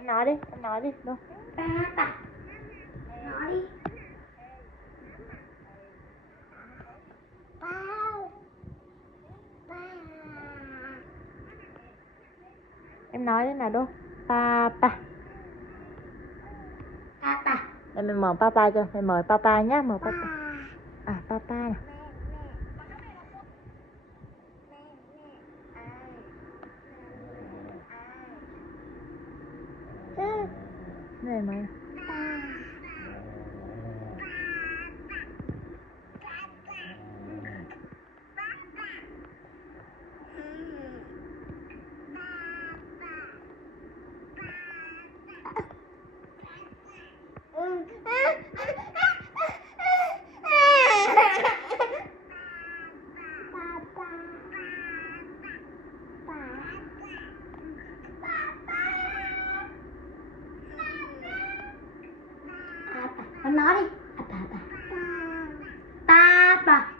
Em nói đi đâu. Papa. Nói đi. Em nói đi nào đâu. Papa. Papa. Để mình mở papa cho, mình mời papa nhá, mở papa. À papa này. Này mày. Con nói đi. Papa. Papa.